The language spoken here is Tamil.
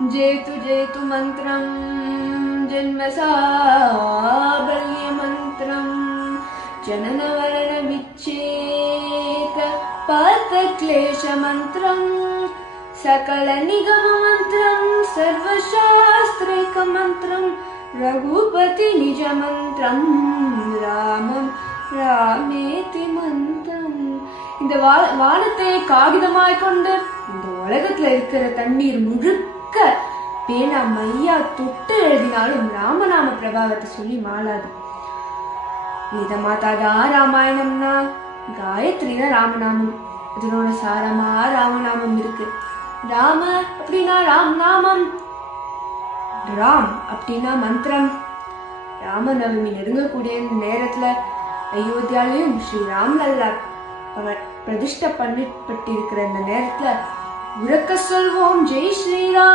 जेतु मन्त्रं जन्मसाफल्यमन्त्रं जननमरणविच्छेद पातक्लेशमन्त्रं सकलनिगममन्त्रं सर्वशास्त्रैकमन्त्रं रघुपतिनिजमन्त्रं रामं ராமேதி மந்திரம். இந்த வானத்தை காகிதமாய் கொண்டு இந்த உலகத்துல இருக்கிற தண்ணீர் முழுக்க பேனா மையா தொட்டு எழுதினாலும் ராமநாம பிரபாவத்தை சொல்லி மாளாது. வேத மாதாதான் ராமாயணம்னா காயத்ரி தான் ராமநாமம். இதனோட சாரமா ராமநாமம் இருக்கு. ராம அப்படின்னா ராம் நாமம், ராம் அப்படின்னா மந்திரம். ராமநவமி நெருங்கக்கூடிய நேரத்துல அயோத்தியாலையும் ஸ்ரீ ராம்லல்லா பிரதிஷ்டை பண்ணப்பட்டிருக்கிற இந்த நேரத்துல உறக்க சொல்வோம் ஜெய் ஸ்ரீராம்.